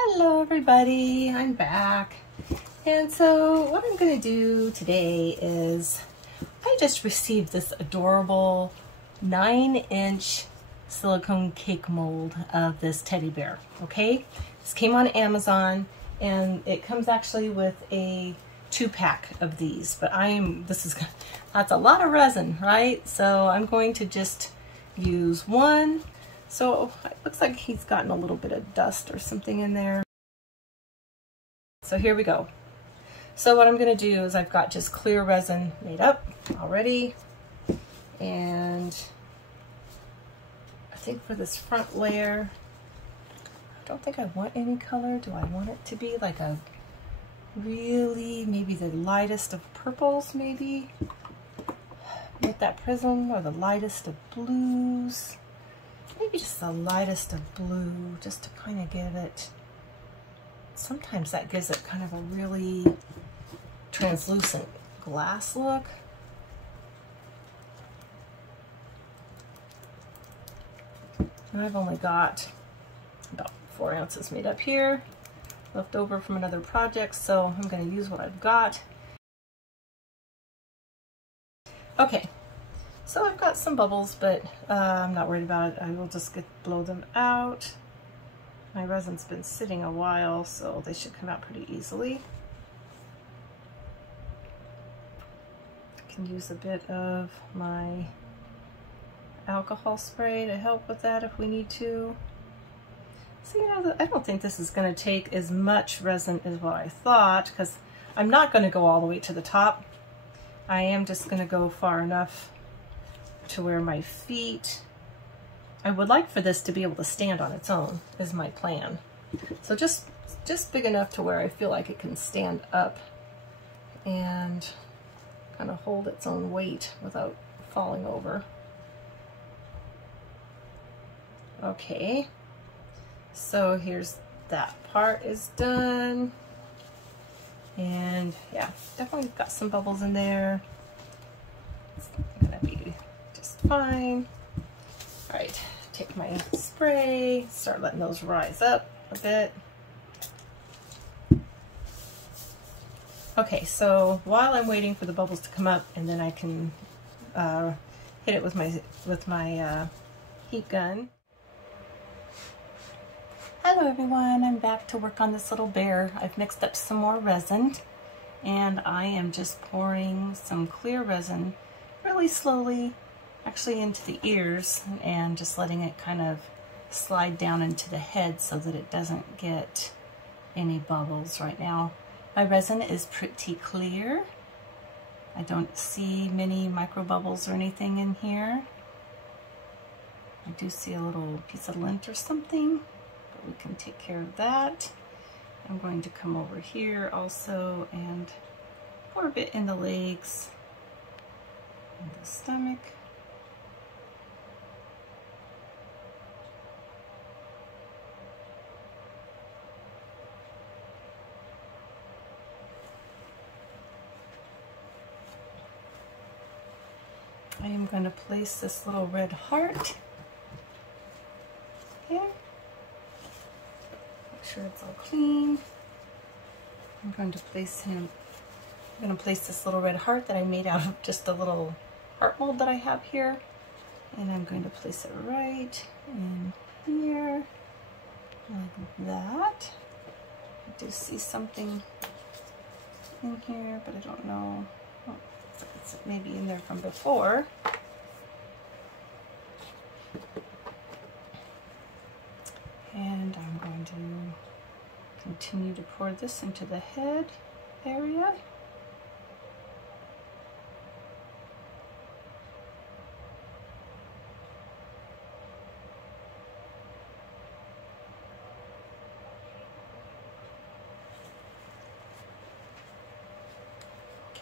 Hello everybody, I'm back. And so what I'm going to do today is I just received this adorable 9-inch silicone cake mold of this teddy bear, okay? This came on Amazon and it comes actually with a 2-pack of these, but that's a lot of resin, right? So I'm going to just use one. So it looks like he's gotten a little bit of dust or something in there. So here we go. So what I'm going to do is I've got just clear resin made up already. And I think for this front layer, I don't think I want any color. Do I want it to be like a really, maybe the lightest of purples maybe? With that prism, or the lightest of blues? Maybe just the lightest of blue, just to kind of give it, sometimes that gives it kind of a really translucent glass look. And I've only got about 4 ounces made up here, left over from another project, so I'm going to use what I've got. Okay. So I've got some bubbles, but I'm not worried about it. I will just blow them out. My resin's been sitting a while, so they should come out pretty easily. I can use a bit of my alcohol spray to help with that if we need to. So, you know, I don't think this is going to take as much resin as what I thought, because I'm not going to go all the way to the top. I am just going to go far enough to where my feet, I would like for this to be able to stand on its own is my plan. So just big enough to where I feel like it can stand up and kind of hold its own weight without falling over. Okay, so here's that part is done. And yeah, definitely got some bubbles in there. It's gonna be just fine. All right, take my spray, start letting those rise up a bit. Okay, so while I'm waiting for the bubbles to come up, and then I can hit it with my heat gun. Hello everyone, I'm back to work on this little bear. I've mixed up some more resin, and I am just pouring some clear resin really slowly, actually into the ears, and just letting it kind of slide down into the head so that it doesn't get any bubbles right now. My resin is pretty clear. I don't see many micro bubbles or anything in here. I do see a little piece of lint or something, but we can take care of that. I'm going to come over here also and pour a bit in the legs and the stomach. I am going to place this little red heart here. Make sure it's all clean. I'm going to place this little red heart that I made out of just a little heart mold that I have here. And I'm going to place it right in here, like that. I do see something in here, but I don't know. Oh, looks like it's maybe in there from before. And I'm going to continue to pour this into the head area.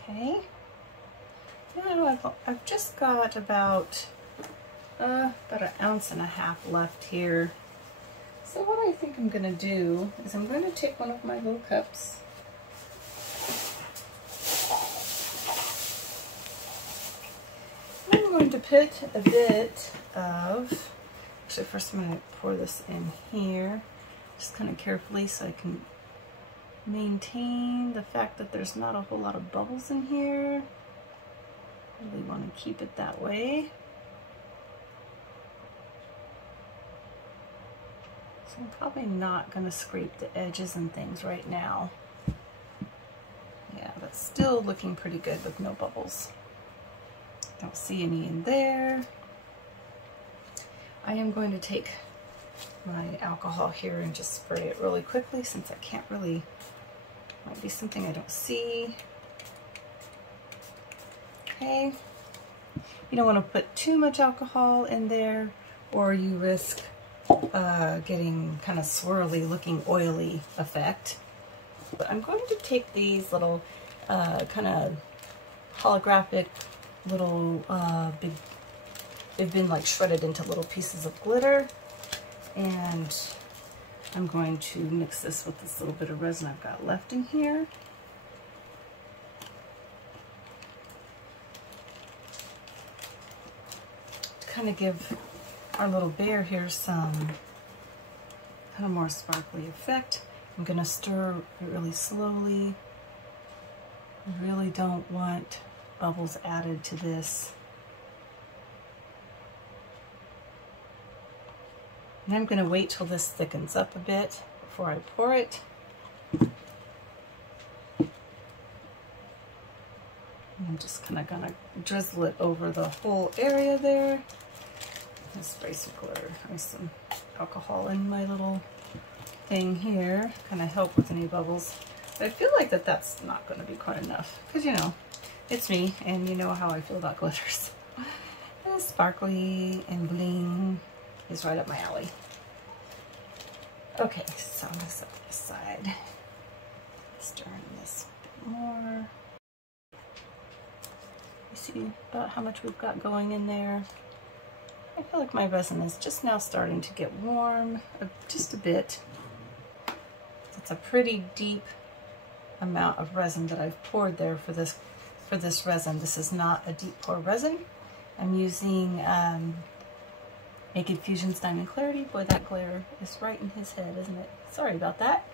Okay. Now I've just got about an 1.5 ounces left here. So what I think I'm going to do is I'm going to take one of my little cups. I'm going to put a bit of, actually first I'm going to pour this in here. just kind of carefully so I can maintain the fact that there's not a whole lot of bubbles in here. Really want to keep it that way. So I'm probably not going to scrape the edges and things right now. Yeah, that's still looking pretty good with no bubbles. Don't see any in there. I am going to take my alcohol here and just spray it really quickly since I can't really, might be something I don't see. Okay. You don't want to put too much alcohol in there or you risk getting kind of swirly looking oily effect. But I'm going to take these little kind of holographic little big, they've been like shredded into little pieces of glitter, and I'm going to mix this with this little bit of resin I've got left in here. To kind of give our little bear here some kind of more sparkly effect. I'm going to stir it really slowly. I really don't want bubbles added to this. And I'm going to wait till this thickens up a bit before I pour it. I'm just kind of going to drizzle it over the whole area there. Let's spray some glitter, some alcohol in my little thing here, kind of help with any bubbles. But I feel like that's not going to be quite enough because, you know, it's me and you know how I feel about glitters. And sparkly and bling is right up my alley. Okay, so I'm going to set this aside. Stir in this a bit more. You see about how much we've got going in there? I feel like my resin is just now starting to get warm, just a bit. It's a pretty deep amount of resin that I've poured there for this resin. This is not a deep pour resin. I'm using Naked Fusion's Diamond Clarity. Boy, that glare is right in his head, isn't it? Sorry about that.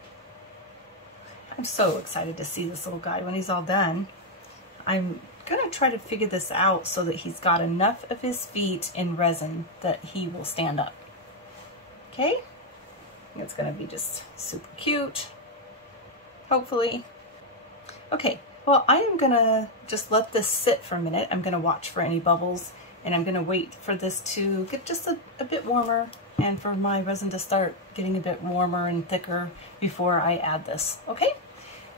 I'm so excited to see this little guy when he's all done. I'm gonna try to figure this out so that he's got enough of his feet in resin that he will stand up. Okay? It's gonna be just super cute, hopefully. Okay, well, I am gonna just let this sit for a minute. I'm gonna watch for any bubbles, and I'm gonna wait for this to get just a bit warmer and for my resin to start getting a bit warmer and thicker before I add this, okay?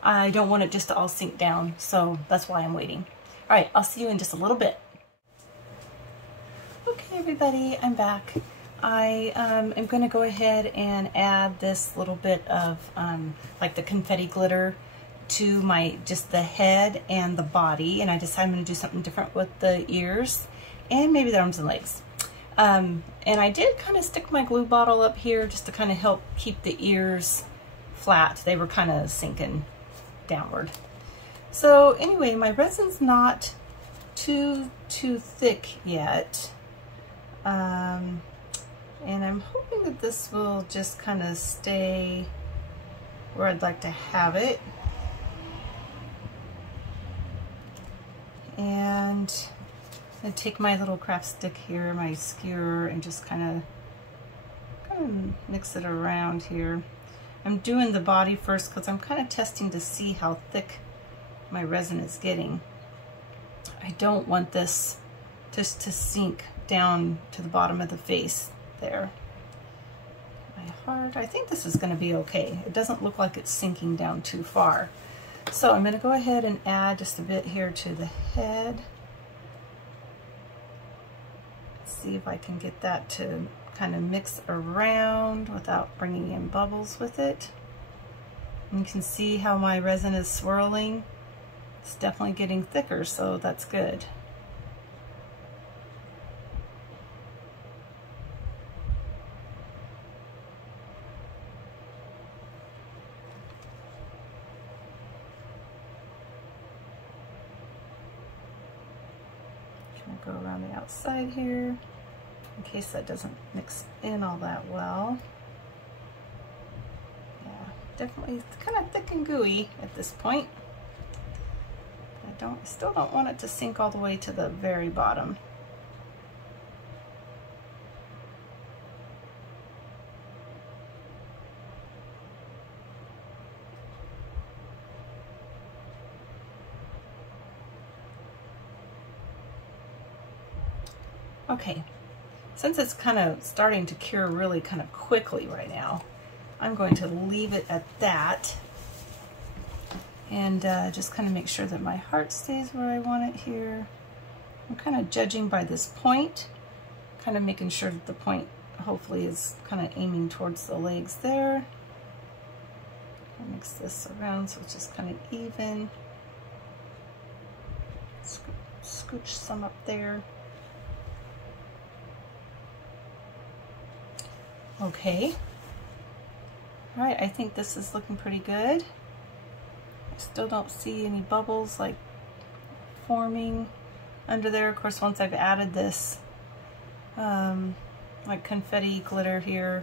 I don't want it just to all sink down, so that's why I'm waiting. All right, I'll see you in just a little bit. Okay, everybody, I'm back. I am going to go ahead and add this little bit of like the confetti glitter to just the head and the body, and I decided I'm going to do something different with the ears and maybe the arms and legs. And I did kind of stick my glue bottle up here just to kind of help keep the ears flat. They were kind of sinking downward. So anyway, my resin's not too thick yet. And I'm hoping that this will just kind of stay where I'd like to have it. And I take my little craft stick here, my skewer, and just kind of mix it around here. I'm doing the body first because I'm kind of testing to see how thick my resin is getting. I don't want this just to sink down to the bottom of the face there. My heart, I think this is going to be okay. It doesn't look like it's sinking down too far. So I'm going to go ahead and add just a bit here to the head. Let's see if I can get that to kind of mix around without bringing in bubbles with it. And you can see how my resin is swirling. It's definitely getting thicker, so that's good. Go around the outside here in case that doesn't mix in all that well. Definitely kind of thick and gooey at this point. I still don't want it to sink all the way to the very bottom. Okay, since it's kind of starting to cure really kind of quickly right now, I'm going to leave it at that and just kind of make sure that my heart stays where I want it here. I'm kind of judging by this point, kind of making sure that the point hopefully is kind of aiming towards the legs there. I'll mix this around so it's just kind of even. Scooch some up there. Okay. All right, I think this is looking pretty good. I still don't see any bubbles like forming under there. Of course, once I've added this like confetti glitter here,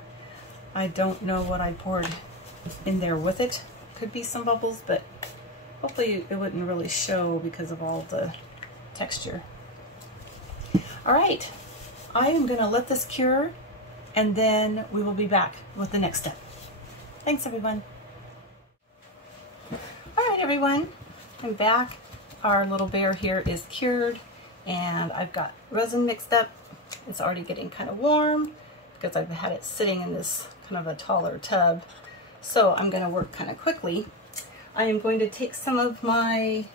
I don't know what I poured in there with it. Could be some bubbles, but hopefully it wouldn't really show because of all the texture. All right, I am gonna let this cure and then we will be back with the next step. Thanks, everyone. All right, everyone, I'm back. Our little bear here is cured, and I've got resin mixed up. It's already getting kind of warm because I've had it sitting in this kind of a taller tub. So I'm gonna work kind of quickly. I am going to take some of my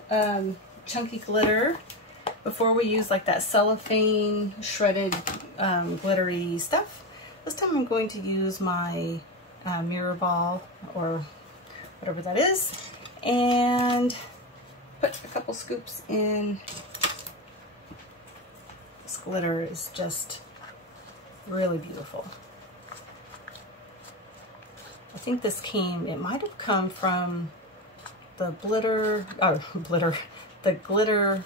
chunky glitter before we use like that cellophane shredded glittery stuff. This time I'm going to use my mirror ball or whatever that is and put a couple scoops in. This glitter is just really beautiful. I think this it might have come from the the glitter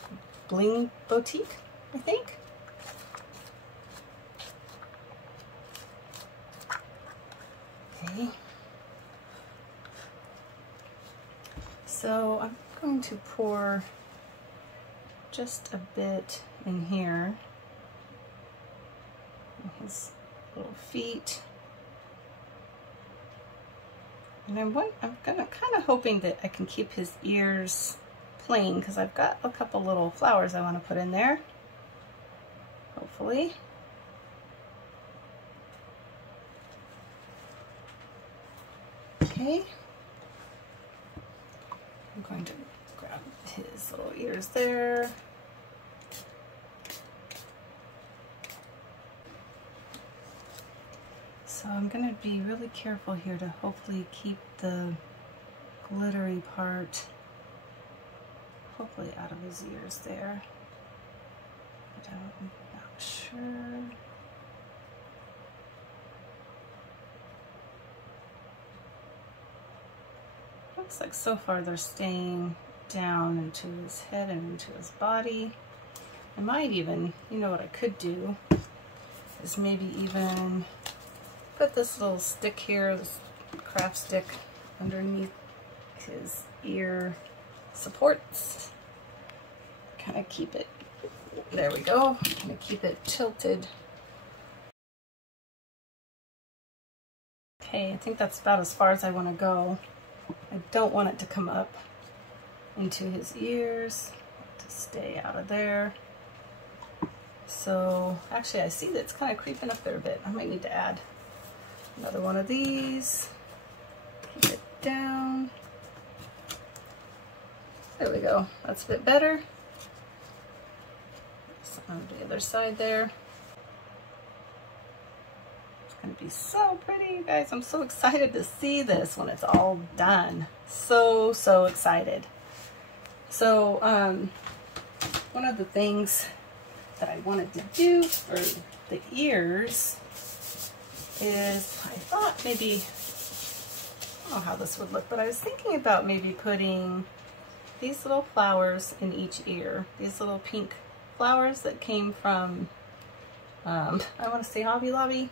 Bling Boutique, I think. Okay. So I'm going to pour just a bit in here. His little feet. And I'm kind of hoping that I can keep his ears plain because I've got a couple little flowers I want to put in there. Hopefully. Okay. I'm going to grab his little ears there. So I'm going to be really careful here to hopefully keep the glittery part hopefully out of his ears there. But I'm not sure. Looks like so far they're staying down into his head and into his body. I might even, you know what I could do is maybe even put this little stick here, this craft stick, underneath his ear supports. Kind of keep it, there we go, kind of keep it tilted. Okay, I think that's about as far as I want to go. I don't want it to come up into his ears, to stay out of there. So actually I see that it's kind of creeping up there a bit. I might need to add another one of these. Keep it down. There we go. That's a bit better. So on the other side there. It's going to be so pretty, you guys. I'm so excited to see this when it's all done. So excited. So one of the things that I wanted to do for the ears is I thought maybe, I don't know how this would look, but I was thinking about maybe putting these little flowers in each ear. These little pink flowers that came from, I want to say Hobby Lobby.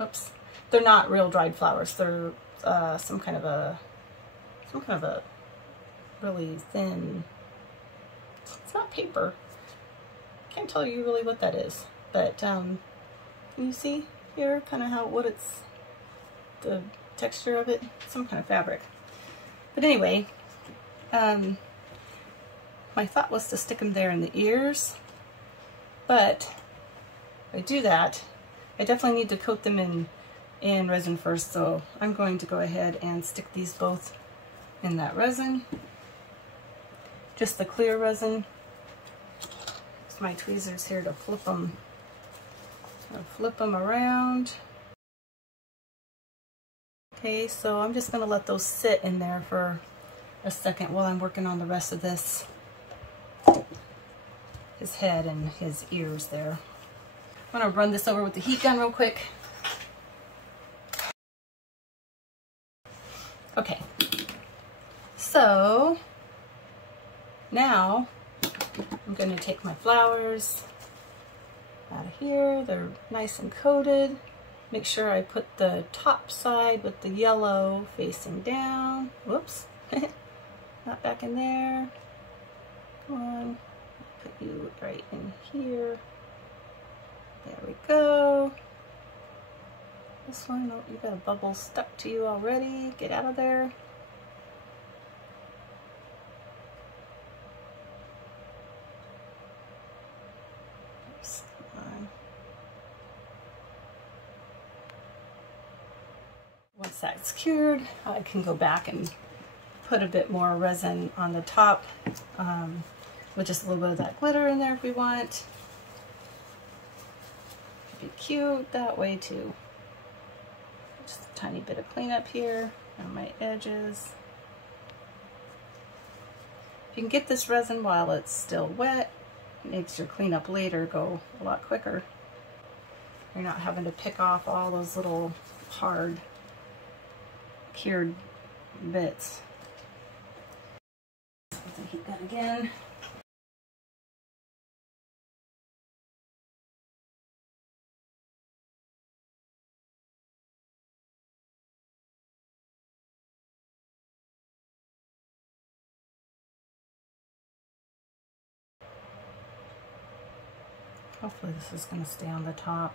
Oops. They're not real dried flowers. They're some kind of a really thin, it's not paper. Can't tell you really what that is, but can you see here kind of the texture of it? Some kind of fabric. But anyway, my thought was to stick them there in the ears, but if I do that, I definitely need to coat them in resin first, so I'm going to go ahead and stick these both in that resin, just the clear resin. Use my tweezers here to flip them around. Okay, so I'm just going to let those sit in there for a second while I'm working on the rest of this, his head and his ears there. I'm going to run this over with the heat gun real quick. Okay, so now I'm going to take my flowers out of here. They're nice and coated. Make sure I put the top side with the yellow facing down. Whoops, not back in there. Come on, put you right in here. There we go. This one, oh, you got a bubble stuck to you already. Get out of there. Oops, come on. Once that's cured, I can go back and put a bit more resin on the top with just a little bit of that glitter in there if we want. Be cute that way too. Just a tiny bit of cleanup here on my edges. If you can get this resin while it's still wet, it makes your cleanup later go a lot quicker. You're not having to pick off all those little hard cured bits. With the heat gun again. Hopefully this is going to stay on the top.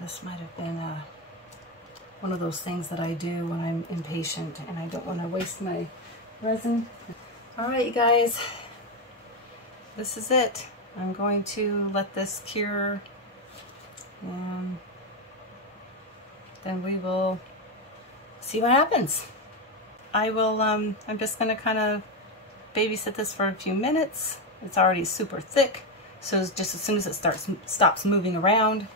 This might have been one of those things that I do when I'm impatient and I don't want to waste my resin. Alright you guys, this is it. I'm going to let this cure and then we will see what happens. I'm just going to kind of babysit this for a few minutes. It's already super thick, so just as soon as it stops moving around,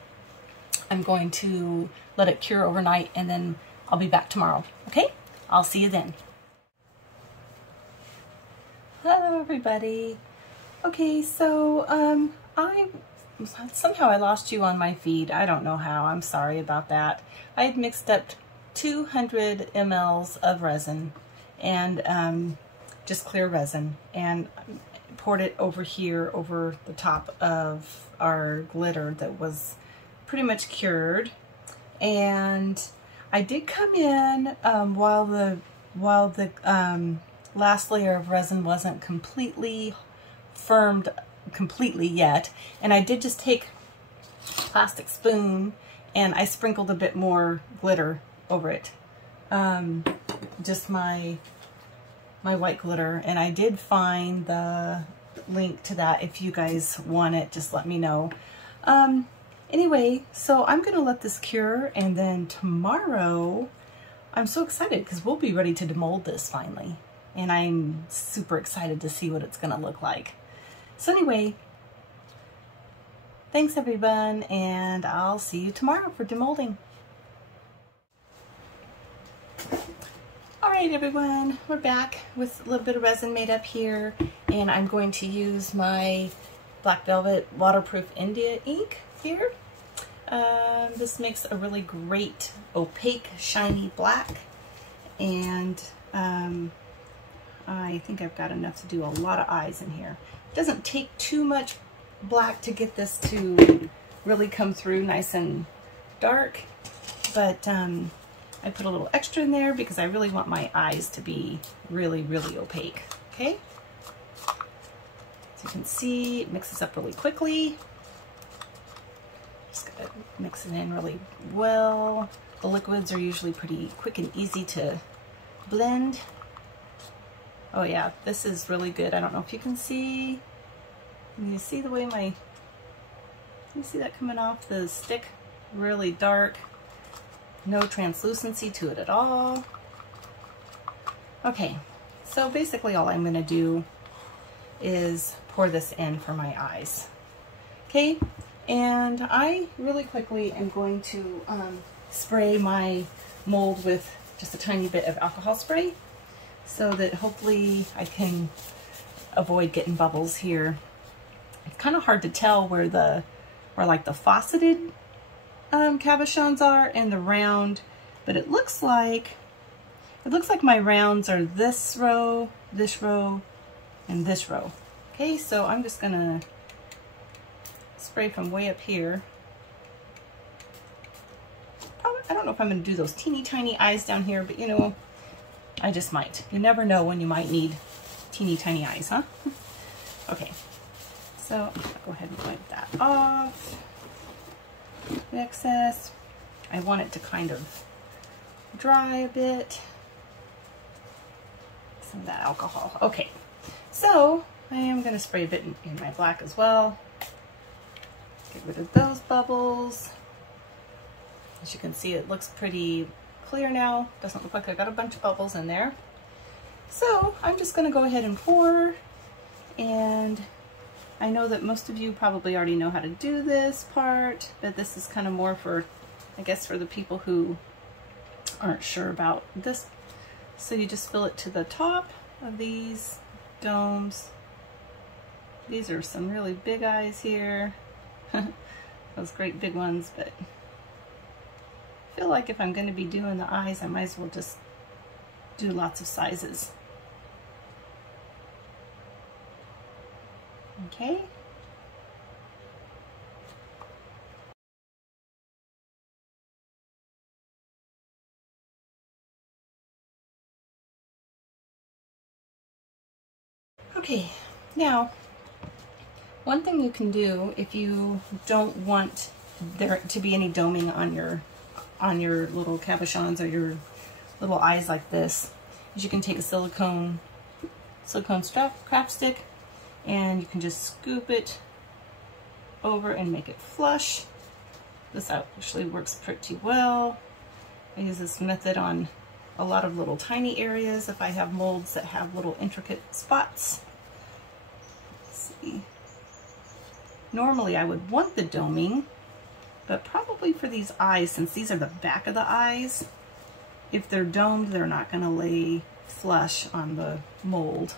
I'm going to let it cure overnight and then I'll be back tomorrow. Okay? I'll see you then. Hello everybody. Okay, so somehow I lost you on my feed. I don't know how. I'm sorry about that. I had mixed up 200 mLs of resin and just clear resin, and poured it over here over the top of our glitter that was pretty much cured. And I did come in while the last layer of resin wasn't completely firmed completely yet, and I did just take a plastic spoon and I sprinkled a bit more glitter over it, just my white glitter, and I did find the link to that. If you guys want it, just let me know. Anyway, so I'm gonna let this cure, and then tomorrow I'm so excited because we'll be ready to demold this finally, and I'm super excited to see what it's gonna look like. So anyway, thanks everyone, and I'll see you tomorrow for demolding. Alright everyone, we're back with a little bit of resin made up here, and I'm going to use my Black Velvet Waterproof India ink here. This makes a really great opaque shiny black, and I think I've got enough to do a lot of eyes in here. It doesn't take too much black to get this to really come through nice and dark, but I put a little extra in there because I really want my eyes to be really, really opaque, okay? So you can see it mixes up really quickly. Just gotta mix it in really well. The liquids are usually pretty quick and easy to blend. Oh yeah, this is really good. I don't know if you can see. Can you see the way can you see that coming off the stick? Really dark. No translucency to it at all. Okay, so basically all I'm gonna do is pour this in for my eyes. Okay, and I really quickly am going to spray my mold with just a tiny bit of alcohol spray so that hopefully I can avoid getting bubbles here. It's kind of hard to tell where like the faceted cabochons are and the round, but it looks like my rounds are this row, and this row. Okay, so I'm just gonna spray from way up here. Probably, I don't know if I'm gonna do those teeny tiny eyes down here, but you know, I just might. You never know when you might need teeny tiny eyes, huh? Okay, so I'll go ahead and wipe that off. The excess. I want it to kind of dry a bit. Some of that alcohol. Okay, so I am going to spray a bit in my black as well. Get rid of those bubbles. As you can see, it looks pretty clear now. Doesn't look like I got a bunch of bubbles in there. So I'm just going to go ahead and pour, and I know that most of you probably already know how to do this part, but this is kind of more for, I guess, for the people who aren't sure about this. So you just fill it to the top of these domes. These are some really big eyes here. Those great big ones, but I feel like if I'm going to be doing the eyes, I might as well just do lots of sizes. Okay. Okay, now one thing you can do if you don't want there to be any doming on your little cabochons or your little eyes like this is you can take a silicone strap craft stick, and you can just scoop it over and make it flush. This actually works pretty well. I use this method on a lot of little tiny areas if I have molds that have little intricate spots. Let's see. Normally I would want the doming, but probably for these eyes, since these are the back of the eyes, if they're domed, they're not going to lay flush on the mold.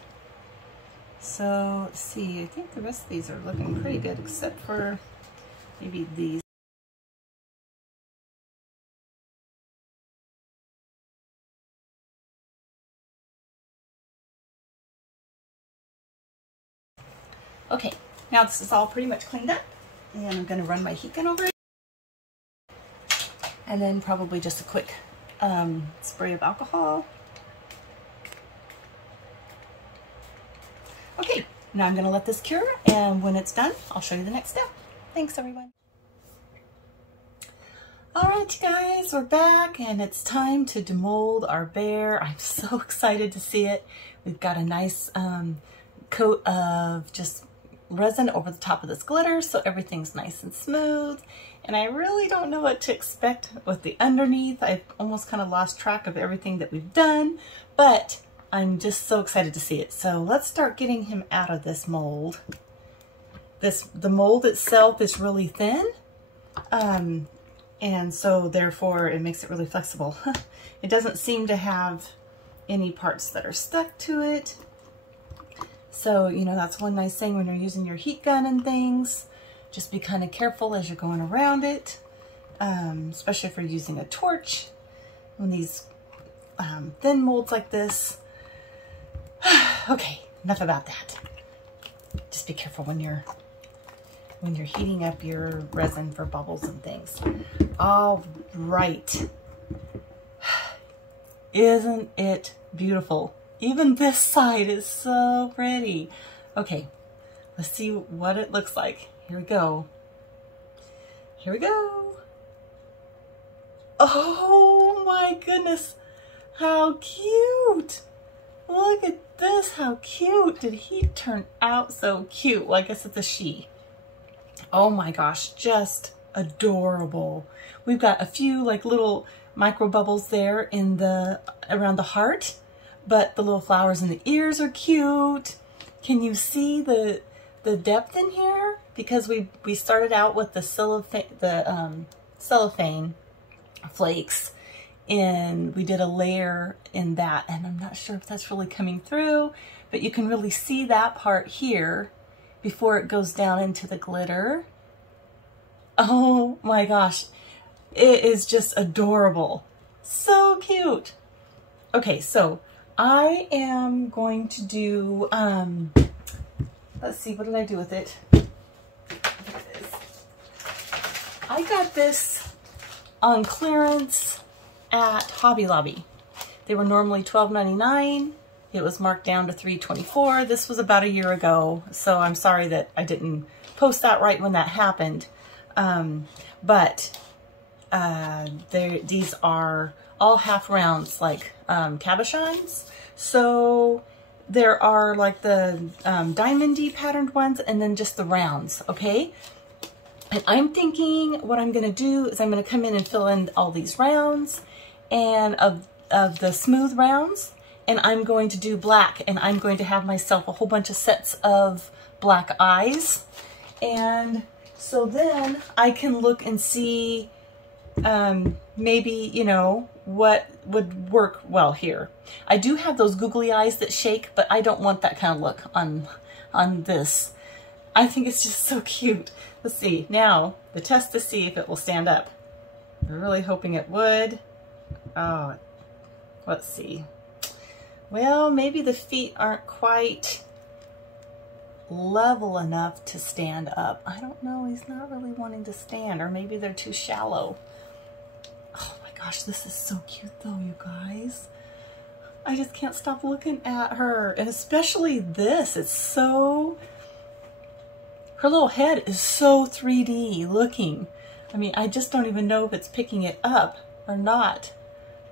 So let's see, I think the rest of these are looking pretty good, except for maybe these. Okay, now this is all pretty much cleaned up, and I'm going to run my heat gun over it. And then probably just a quick spray of alcohol. Okay, now I'm going to let this cure, and when it's done, I'll show you the next step. Thanks, everyone. All right, you guys, we're back, and it's time to demold our bear. I'm so excited to see it. We've got a nice coat of just resin over the top of this glitter, so everything's nice and smooth. And I really don't know what to expect with the underneath. I've almost kind of lost track of everything that we've done, but I'm just so excited to see it. So let's start getting him out of this mold. The mold itself is really thin, and so therefore it makes it really flexible. It doesn't seem to have any parts that are stuck to it. So, you know, that's one nice thing when you're using your heat gun and things. Just be kind of careful as you're going around it, especially if you're using a torch on these thin molds like this. Okay, enough about that. Just be careful when you're when you're heating up your resin for bubbles and things. All right. Isn't it beautiful? Even this side is so pretty. Okay, let's see what it looks like. Here we go. Here we go. Oh my goodness. How cute. Look at this. How cute. Did he turn out so cute? Well, I guess it's a she. Oh my gosh, just adorable. We've got a few like little micro bubbles there in the around the heart, but the little flowers in the ears are cute. Can you see the depth in here? Because we started out with the cellophane flakes, and we did a layer in that, and I'm not sure if that's really coming through, but you can really see that part here before it goes down into the glitter. Oh my gosh, it is just adorable. So cute. Okay, so I am going to do, let's see, what did I do with it? I got this on clearance at Hobby Lobby. They were normally $12.99. It was marked down to $3.24. This was about a year ago, so I'm sorry that I didn't post that right when that happened. These are all half rounds, like cabochons. So there are like the diamond-y patterned ones, and then just the rounds, okay? And I'm thinking what I'm gonna do is I'm gonna come in and fill in all these rounds, and of the smooth rounds, and I'm going to do black, and I'm going to have myself a whole bunch of sets of black eyes. And so then I can look and see maybe, you know, what would work well here. I do have those googly eyes that shake, but I don't want that kind of look on this. I think it's just so cute. Let's see. Now, the test to see if it will stand up. I'm really hoping it would. Oh, let's see. Well, maybe the feet aren't quite level enough to stand up. I don't know. He's not really wanting to stand, or maybe they're too shallow. Oh my gosh, this is so cute though, you guys. I just can't stop looking at her, and especially this. It's so, her little head is so 3D looking. I mean, I just don't even know if it's picking it up or not,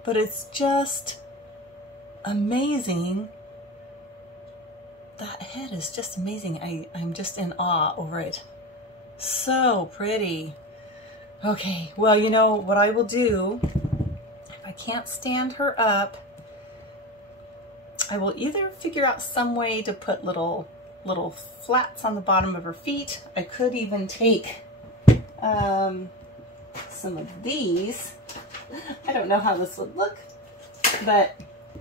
but it's just amazing. That head is just amazing. I'm just in awe over it. So pretty. Okay, well, you know what I will do, if I can't stand her up, I will either figure out some way to put little flats on the bottom of her feet. I could even take some of these. I don't know how this would look, but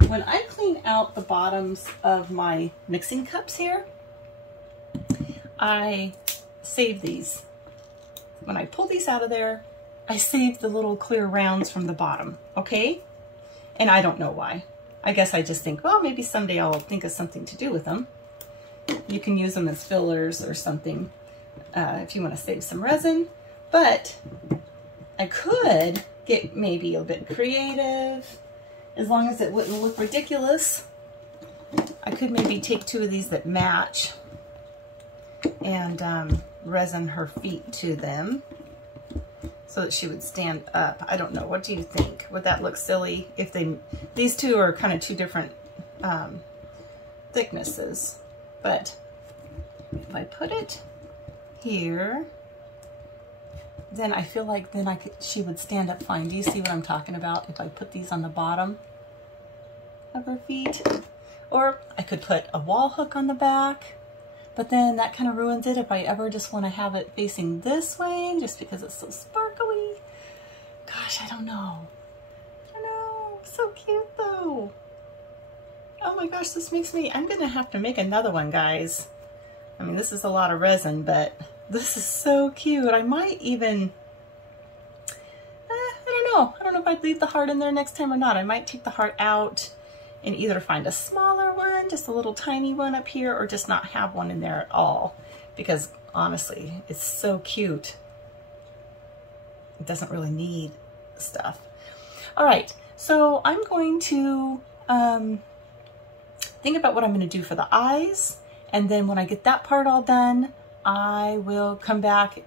when I clean out the bottoms of my mixing cups here, I save these. When I pull these out of there, I save the little clear rounds from the bottom, okay? And I don't know why. I guess I just think, well, maybe someday I'll think of something to do with them. You can use them as fillers or something if you want to save some resin. But I could get maybe a bit creative, as long as it wouldn't look ridiculous. I could maybe take two of these that match and resin her feet to them so that she would stand up. I don't know. What do you think? Would that look silly if these two are kind of two different thicknesses? But if I put it here, then I feel like then she would stand up fine. Do you see what I'm talking about? If I put these on the bottom of her feet, or I could put a wall hook on the back, but then that kind of ruins it if I ever just want to have it facing this way, just because it's so sparkly. Gosh, I don't know. I don't know. So cute though. Oh my gosh, this makes me, I'm gonna have to make another one, guys. I mean, this is a lot of resin, but this is so cute. I might even, I don't know. I don't know if I'd leave the heart in there next time or not. I might take the heart out and either find a smaller one, just a little tiny one up here, or just not have one in there at all. Because Honestly, it's so cute. It doesn't really need stuff. All right, so I'm going to think about what I'm going to do for the eyes, and then when I get that part all done, I will come back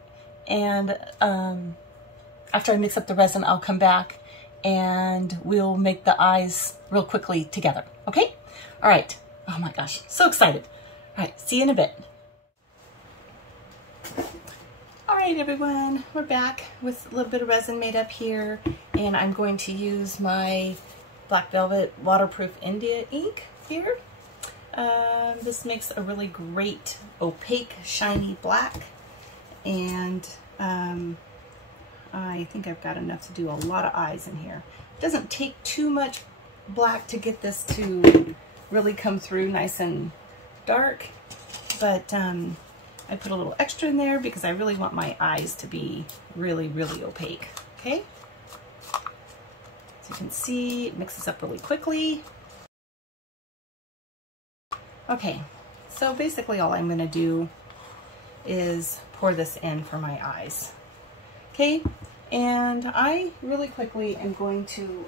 and after I mix up the resin, I'll come back and we'll make the eyes real quickly together, okay? All right, oh my gosh, so excited. All right, see you in a bit. All right, everyone, we're back with a little bit of resin made up here, and I'm going to use my Black Velvet Waterproof India ink here. This makes a really great opaque, shiny black, and I think I've got enough to do a lot of eyes in here. It doesn't take too much black to get this to really come through nice and dark, but I put a little extra in there because I really want my eyes to be really, really opaque, okay? So you can see it mixes up really quickly. Okay, so basically all I'm gonna do is pour this in for my eyes, okay? And I really quickly am going to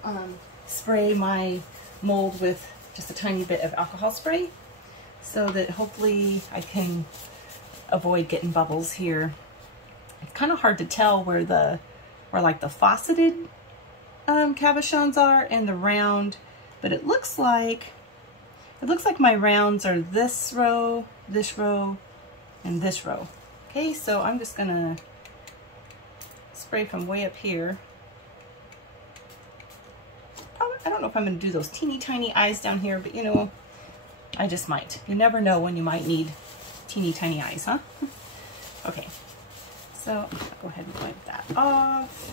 spray my mold with just a tiny bit of alcohol spray so that hopefully I can avoid getting bubbles here. It's kind of hard to tell where like the faceted cabochons are and the round, but it looks like my rounds are this row, and this row. Okay, so I'm just gonna spray from way up here. I don't know if I'm gonna do those teeny tiny eyes down here, but you know, I just might. You never know when you might need teeny tiny eyes, huh? Okay, so I'll go ahead and wipe that off.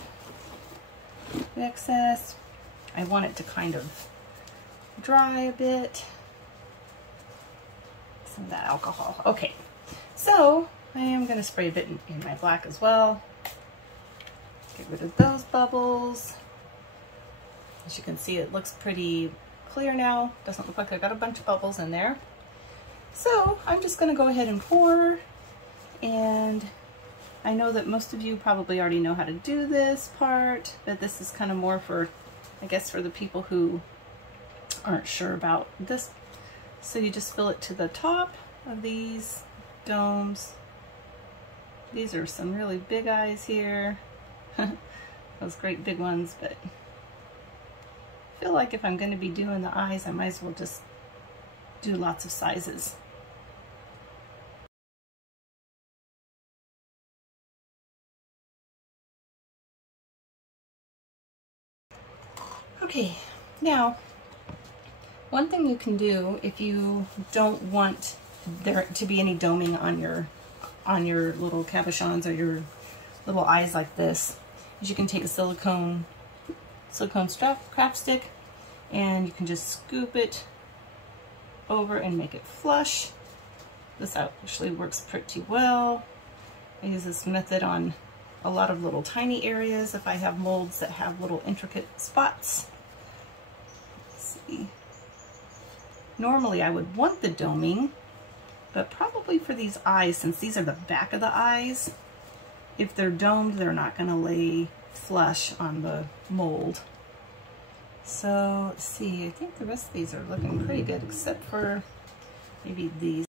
The excess. I want it to kind of dry a bit. Some of that alcohol. Okay, so I am going to spray a bit in my black as well. Get rid of those bubbles. As you can see, it looks pretty clear now. Doesn't look like I got a bunch of bubbles in there. So I'm just going to go ahead and pour, and I know that most of you probably already know how to do this part, but this is kind of more for, I guess, for the people who aren't sure about this. So you just fill it to the top of these domes. These are some really big eyes here. Those great big ones, but I feel like if I'm going to be doing the eyes, I might as well just do lots of sizes. Okay, now one thing you can do if you don't want there to be any doming on your little cabochons or your little eyes like this is you can take a silicone strap craft stick and you can just scoop it over and make it flush. This actually works pretty well. I use this method on a lot of little tiny areas if I have molds that have little intricate spots. Let's see. Normally I would want the doming, but probably for these eyes, since these are the back of the eyes, if they're domed, they're not going to lay flush on the mold. So let's see, I think the rest of these are looking pretty good, except for maybe these.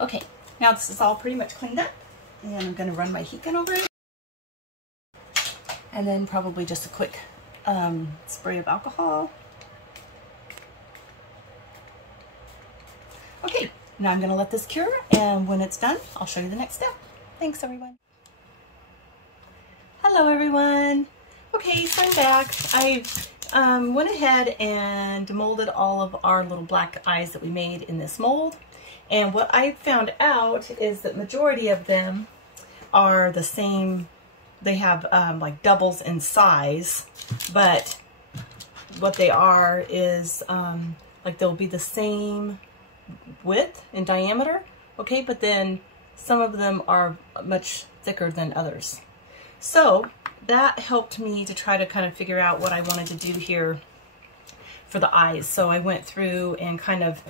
Okay, now this is all pretty much cleaned up, and I'm going to run my heat gun over it. And then probably just a quick spray of alcohol. Okay, now I'm going to let this cure, and when it's done, I'll show you the next step. Thanks, everyone. Hello, everyone. Okay, so I'm back. I went ahead and molded all of our little black eyes that we made in this mold. And what I found out is that majority of them are the same. They have like doubles in size, but what they are is like they'll be the same width and diameter, okay, but then some of them are much thicker than others. So that helped me to try to kind of figure out what I wanted to do here for the eyes. So I went through and kind of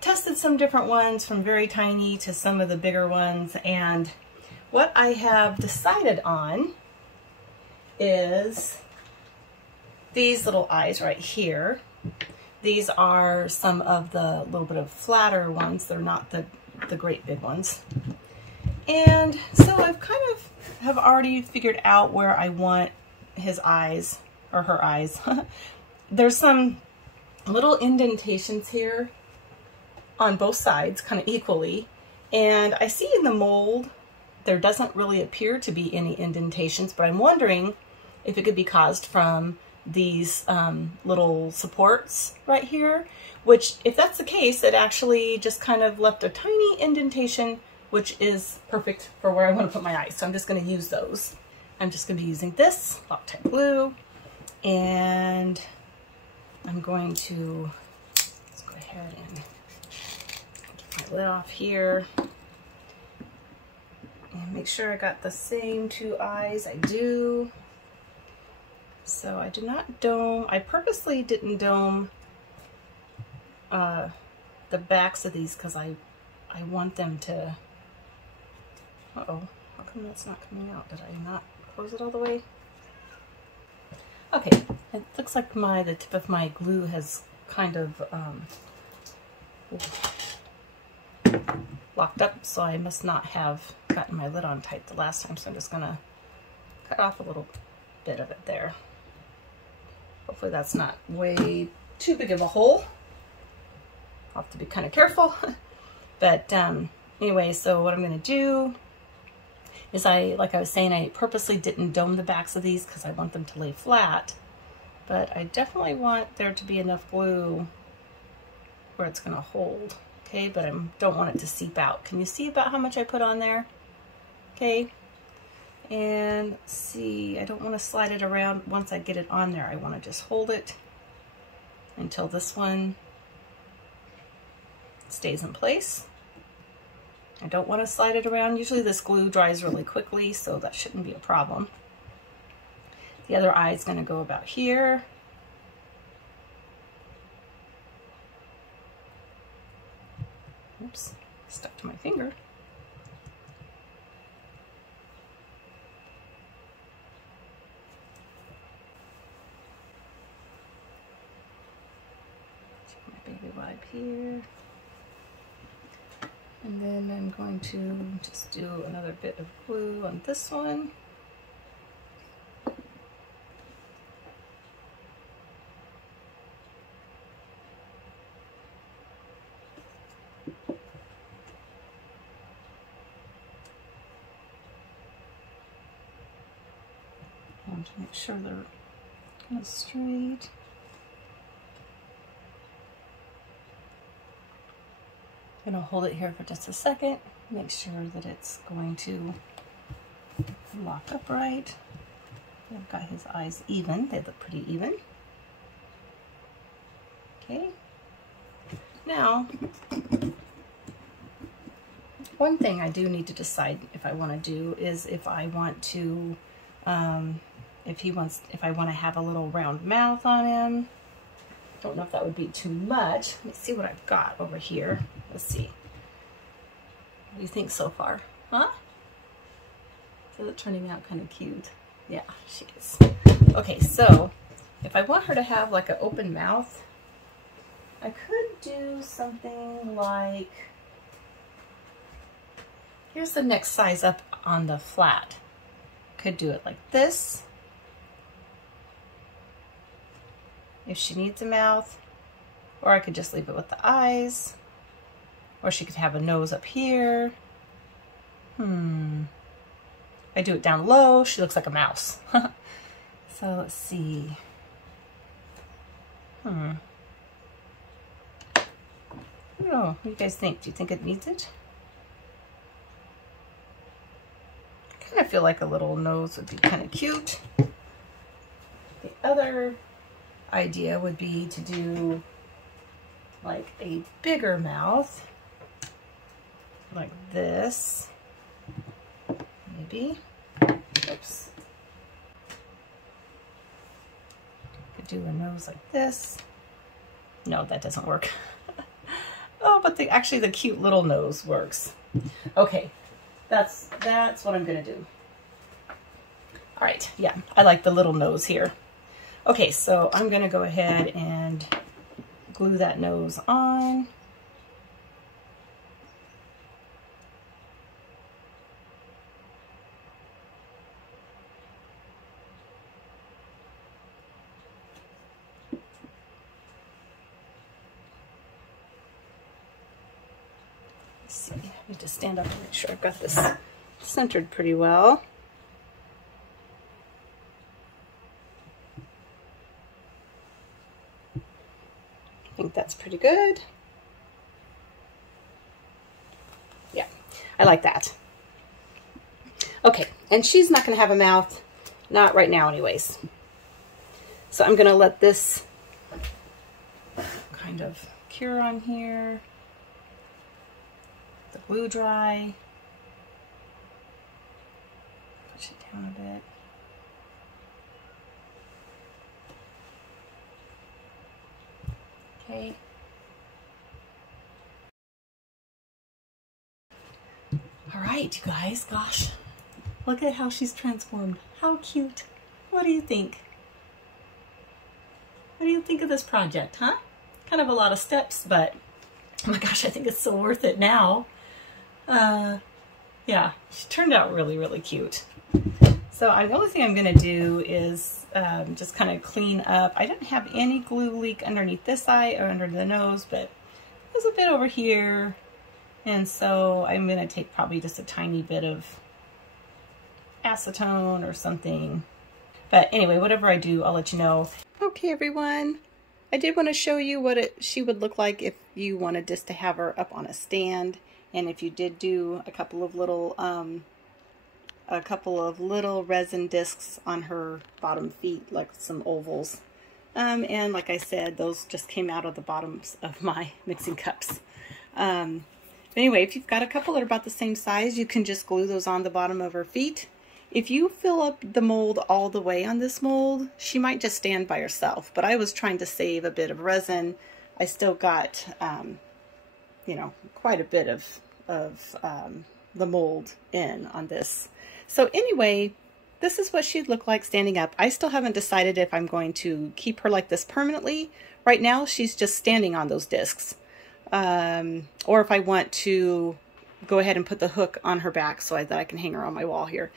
tested some different ones, from very tiny to some of the bigger ones, and what I have decided on is these little eyes right here. These are some of the little bit of flatter ones. They're not the great big ones. And so I've kind of have already figured out where I want his eyes, or her eyes. There's some little indentations here on both sides, kind of equally. And I see in the mold, there doesn't really appear to be any indentations, but I'm wondering if it could be caused from these little supports right here, which if that's the case, it actually just kind of left a tiny indentation, which is perfect for where I want to put my eyes. So I'm just going to use those. I'm just going to be using this Loctite glue, and I'm going to, let's go ahead and get my lid off here and make sure I got the same two eyes. I do. So I did not dome. I purposely didn't dome the backs of these because I want them to, uh-oh, how come that's not coming out? Did I not close it all the way? Okay, it looks like the tip of my glue has kind of locked up, so I must not have gotten my lid on tight the last time, so I'm just gonna cut off a little bit of it there. Hopefully that's not way too big of a hole. I'll have to be kind of careful. But anyway, so what I'm gonna do is like I was saying, I purposely didn't dome the backs of these because I want them to lay flat, but I definitely want there to be enough glue where it's gonna hold, okay? But I don't want it to seep out. Can you see about how much I put on there? Okay, and let's see, I don't wanna slide it around once I get it on there. I wanna just hold it until this one stays in place. I don't want to slide it around. Usually this glue dries really quickly, so that shouldn't be a problem. The other eye is going to go about here. Oops, stuck to my finger. Take my baby wipe here. And then I'm going to just do another bit of glue on this one. I want to make sure they're kind of straight. I'm going to hold it here for just a second, make sure that it's going to lock up right. I've got his eyes even, they look pretty even. Okay, now one thing I do need to decide if I want to do is if I want to, if I want to have a little round mouth on him. Don't know if that would be too much. Let me see what I've got over here. Let's see. What do you think so far? Huh? Is it turning out kind of cute? Yeah, she is. Okay, so if I want her to have like an open mouth, I could do something like, here's the next size up on the flat. Could do it like this. If she needs a mouth, or I could just leave it with the eyes, or she could have a nose up here. I do it down low, she looks like a mouse. So let's see. I don't know, what do you guys think? Do you think it needs it? I kind of feel like a little nose would be kind of cute. The other idea would be to do like a bigger mouth, like this. maybe. Oops. Could do a nose like this. No, that doesn't work. Oh, but actually the cute little nose works. Okay, that's what I'm gonna do. All right, yeah, I like the little nose here. Okay, so I'm gonna go ahead and glue that nose on. Let's see, I need to stand up to make sure I've got this centered pretty well. I think that's pretty good. Yeah, I like that. Okay, and she's not going to have a mouth, not right now anyways. So I'm going to let this kind of cure on here. The glue dry. Push it down a bit. Okay. All right, you guys, gosh, look at how she's transformed. How cute. What do you think? What do you think of this project, huh? Kind of a lot of steps, but oh my gosh, I think it's so worth it now. Yeah, she turned out really, really cute. So the only thing I'm gonna do is just kind of clean up. I didn't have any glue leak underneath this eye or under the nose, but there's a bit over here. And so I'm gonna take probably just a tiny bit of acetone or something. But anyway, whatever I do, I'll let you know. Okay, everyone. I did want to show you what she would look like if you wanted just to have her up on a stand. And if you did do a couple of little resin discs on her bottom feet, like some ovals. And like I said, those just came out of the bottoms of my mixing cups. Anyway, if you've got a couple that are about the same size, you can just glue those on the bottom of her feet. If you fill up the mold all the way on this mold, she might just stand by herself. But I was trying to save a bit of resin. I still got, you know, quite a bit of the mold in on this. So anyway, this is what she'd look like standing up. I still haven't decided if I'm going to keep her like this permanently. Right now, she's just standing on those discs. Or if I want to go ahead and put the hook on her back so that I can hang her on my wall here.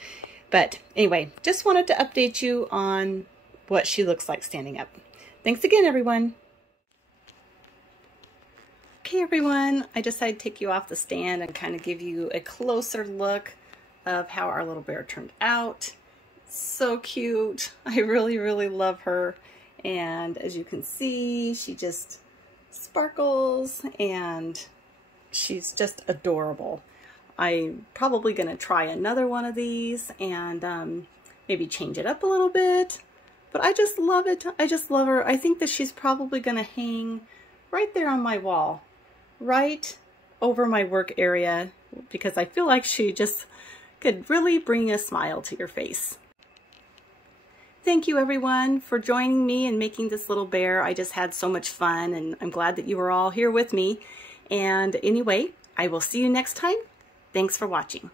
But anyway, just wanted to update you on what she looks like standing up. Thanks again, everyone. Okay, everyone, I decided to take you off the stand and kind of give you a closer look of how our little bear turned out. So cute. I really, really love her. And as you can see, she just sparkles and she's just adorable. I'm probably going to try another one of these and maybe change it up a little bit. But I just love it. I just love her. I think that she's probably going to hang right there on my wall, right over my work area, because I feel like she just could really bring a smile to your face. Thank you, everyone, for joining me and making this little bear. I just had so much fun, and I'm glad that you were all here with me. And anyway, I will see you next time. Thanks for watching.